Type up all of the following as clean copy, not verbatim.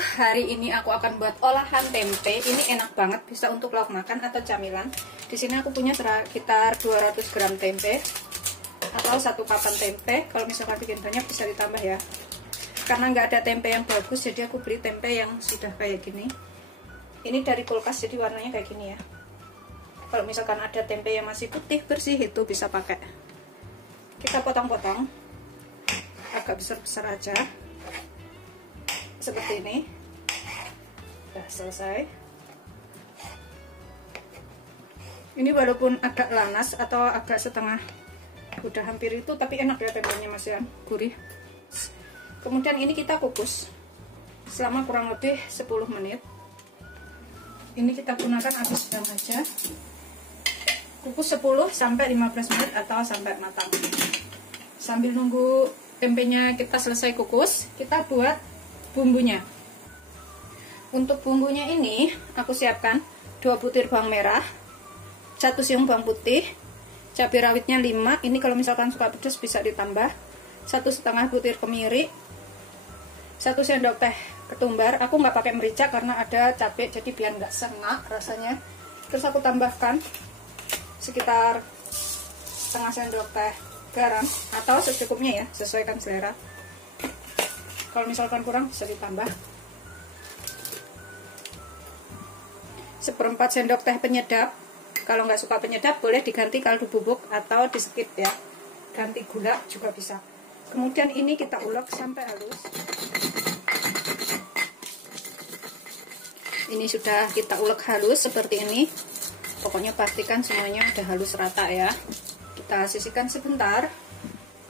hari ini aku akan buat olahan tempe. Ini enak banget, bisa untuk lauk makan atau camilan. Di sini aku punya sekitar 200 gram tempe atau 1 papan tempe. Kalau misalkan bikin banyak bisa ditambah ya. Karena nggak ada tempe yang bagus, jadi aku beli tempe yang sudah kayak gini. Ini dari kulkas, jadi warnanya kayak gini ya. Kalau misalkan ada tempe yang masih putih bersih, itu bisa pakai. Kita potong-potong agak besar-besar aja. Seperti ini. Udah selesai. Ini walaupun agak lanas atau agak setengah udah hampir itu, tapi enak ya tempenya, masih gurih. Kemudian ini kita kukus selama kurang lebih 10 menit. Ini kita gunakan api sedang aja. Kukus 10 sampai 15 menit atau sampai matang. Sambil nunggu tempenya kita selesai kukus, kita buat bumbunya. Untuk bumbunya ini aku siapkan 2 butir bawang merah, 1 siung bawang putih, cabai rawitnya 5. Ini kalau misalkan suka pedas bisa ditambah. 1,5 butir kemiri, 1 sendok teh ketumbar. Aku nggak pakai merica karena ada cabai, jadi biar nggak sengak rasanya. Terus aku tambahkan sekitar setengah sendok teh garam atau secukupnya ya, sesuaikan selera. Kalau misalkan kurang bisa ditambah. 1/4 sendok teh penyedap. Kalau nggak suka penyedap boleh diganti kaldu bubuk atau di skip ya. Ganti gula juga bisa. Kemudian ini kita ulek sampai halus. Ini sudah kita ulek halus seperti ini. Pokoknya pastikan semuanya udah halus rata ya. Kita sisihkan sebentar.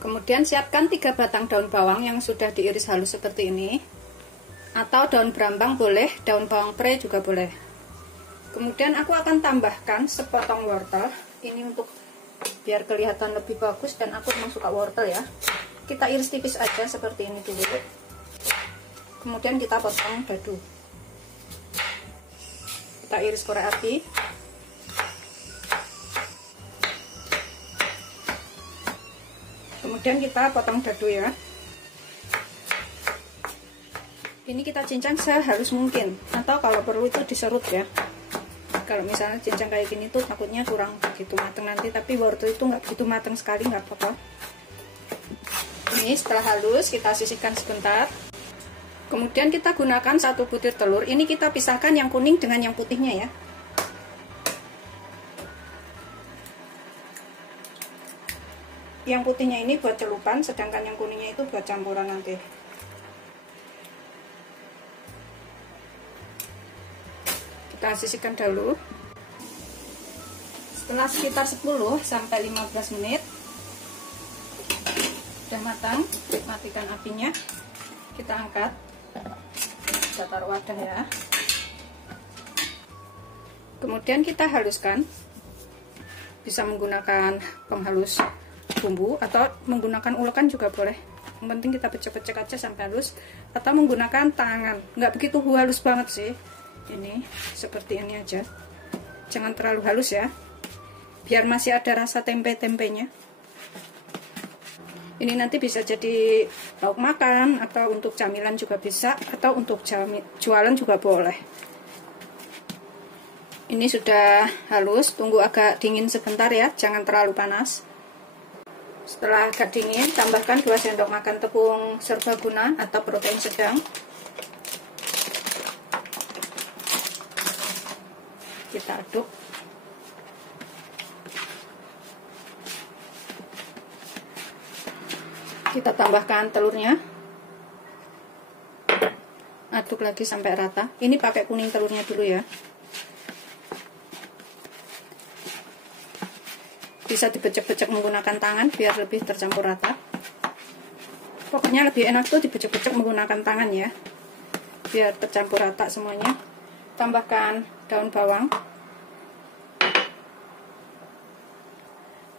Kemudian siapkan 3 batang daun bawang yang sudah diiris halus seperti ini. Atau daun brambang boleh, daun bawang pre juga boleh. Kemudian aku akan tambahkan sepotong wortel. Ini untuk biar kelihatan lebih bagus, dan aku memang suka wortel ya. Kita iris tipis aja seperti ini dulu. Kemudian kita potong dadu. Kita iris korek api. Kemudian kita potong dadu ya. Ini kita cincang sehalus mungkin, atau kalau perlu itu diserut ya. Kalau misalnya cincang kayak gini tuh takutnya kurang begitu matang nanti, tapi wortel itu nggak begitu matang sekali, nggak apa-apa. Ini setelah halus kita sisihkan sebentar. Kemudian kita gunakan 1 butir telur. Ini kita pisahkan yang kuning dengan yang putihnya ya. Yang putihnya ini buat celupan, sedangkan yang kuningnya itu buat campuran nanti. Kita sisihkan dulu. Setelah sekitar 10 sampai 15 menit sudah matang, matikan apinya. Kita angkat. Kita taruh wadah ya. Kemudian kita haluskan. Bisa menggunakan penghalus bumbu atau menggunakan ulekan juga boleh. Yang penting kita pecek-pecek aja sampai halus, atau menggunakan tangan. Nggak begitu halus banget sih. Ini seperti ini aja. Jangan terlalu halus ya, biar masih ada rasa tempe-tempenya. Ini nanti bisa jadi lauk makan, atau untuk camilan juga bisa, atau untuk jualan juga boleh. Ini sudah halus, tunggu agak dingin sebentar ya, jangan terlalu panas. Setelah agak dingin, tambahkan 2 sendok makan tepung serbaguna atau protein sedang. Kita aduk. Kita tambahkan telurnya. Aduk lagi sampai rata. Ini pakai kuning telurnya dulu ya. Bisa dibecek-becek menggunakan tangan biar lebih tercampur rata. Pokoknya lebih enak tuh dibecek-becek menggunakan tangan ya, biar tercampur rata semuanya. Tambahkan daun bawang.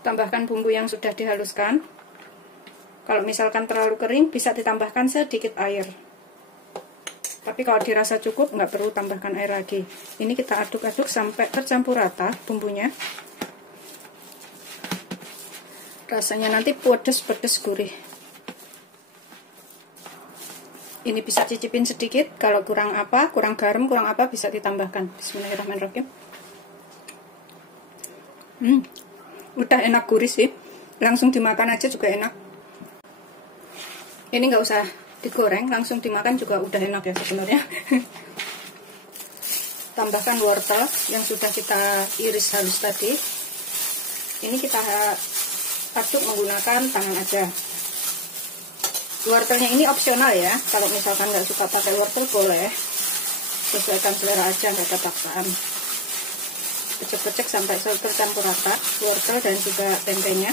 Tambahkan bumbu yang sudah dihaluskan. Kalau misalkan terlalu kering bisa ditambahkan sedikit air. Tapi kalau dirasa cukup nggak perlu tambahkan air lagi. Ini kita aduk-aduk sampai tercampur rata bumbunya. Rasanya nanti pedes-pedes gurih. Ini bisa cicipin sedikit, kalau kurang garam, kurang apa bisa ditambahkan. Bismillahirrahmanirrahim. Udah enak, gurih sih. Langsung dimakan aja juga enak. Ini nggak usah digoreng, langsung dimakan juga udah enak ya sebenarnya. Tambahkan wortel yang sudah kita iris halus tadi. Ini kita aduk menggunakan tangan aja. Wortelnya ini opsional ya, kalau misalkan nggak suka pakai wortel boleh, sesuaikan selera aja, nggak ada paksaan. Kecek-kecek sampai tercampur rata wortel dan juga tempenya.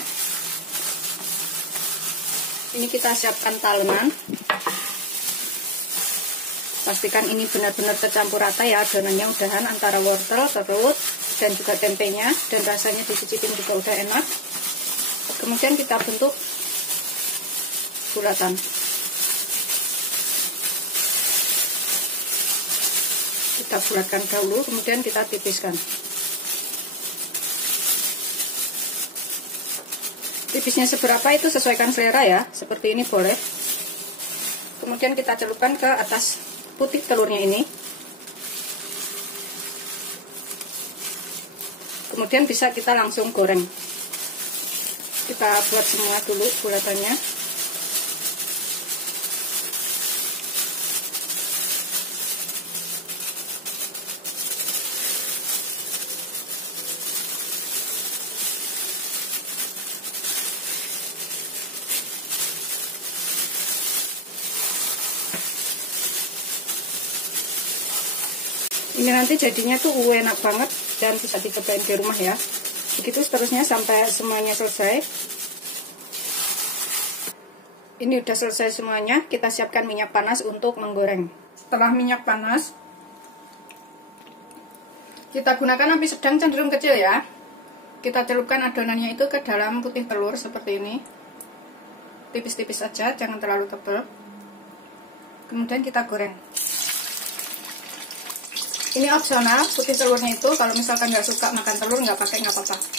Ini kita siapkan talenan. Pastikan ini benar-benar tercampur rata ya adonannya, udahan antara wortel, serut, dan juga tempenya, dan rasanya dicicipin juga udah enak. Kemudian kita bentuk bulatan. Kita bulatkan dahulu, kemudian kita tipiskan. Tipisnya seberapa itu sesuaikan selera ya, seperti ini boleh. Kemudian kita celupkan ke atas putih telurnya ini. Kemudian bisa kita langsung goreng. Kita buat semua dulu bulatannya. Ini nanti jadinya tuh enak banget dan bisa dicobain di rumah ya. Begitu seterusnya sampai semuanya selesai. Ini udah selesai semuanya, kita siapkan minyak panas untuk menggoreng. Setelah minyak panas, kita gunakan api sedang cenderung kecil ya. Kita celupkan adonannya itu ke dalam putih telur seperti ini. Tipis-tipis aja, jangan terlalu tebal. Kemudian kita goreng. Ini opsional, putih telurnya itu kalau misalkan nggak suka makan telur nggak pakai nggak apa-apa.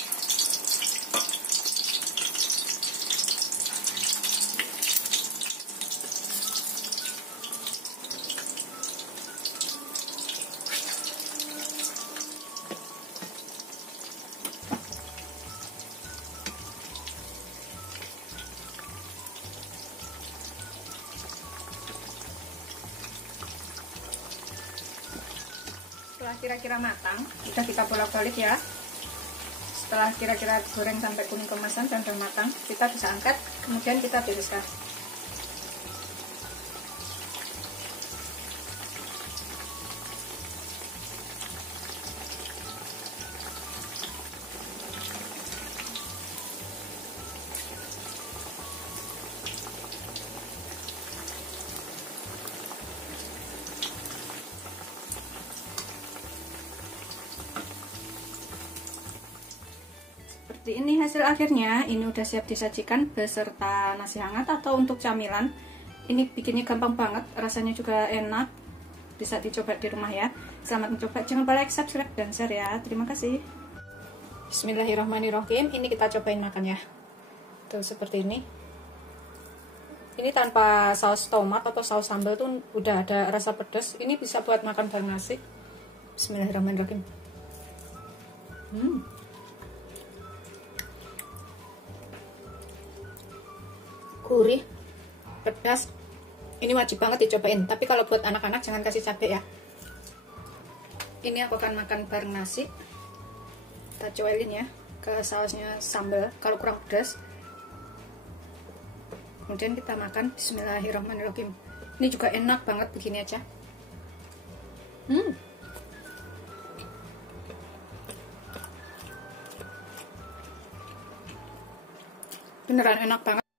Setelah kira-kira matang, sudah kita bolak-balik ya. Setelah kira-kira goreng sampai kuning kemasan dan sudah matang, kita bisa angkat, kemudian kita tiriskan. Seperti ini hasil akhirnya. Ini udah siap disajikan beserta nasi hangat atau untuk camilan. Ini bikinnya gampang banget, rasanya juga enak. Bisa dicoba di rumah ya. Selamat mencoba, jangan lupa like, subscribe, dan share ya. Terima kasih. Bismillahirrahmanirrahim. Ini kita cobain makan ya. Tuh seperti ini. Ini tanpa saus tomat atau saus sambal tuh udah ada rasa pedas. Ini bisa buat makan bareng nasi. Bismillahirrahmanirrahim. Gurih, pedas. Ini wajib banget dicobain. Tapi kalau buat anak-anak jangan kasih cabai ya. Ini aku akan makan bareng nasi. Kita cobain ya ke sausnya sambal kalau kurang pedas. Kemudian kita makan. Bismillahirrahmanirrahim. Ini juga enak banget begini aja. Beneran enak banget.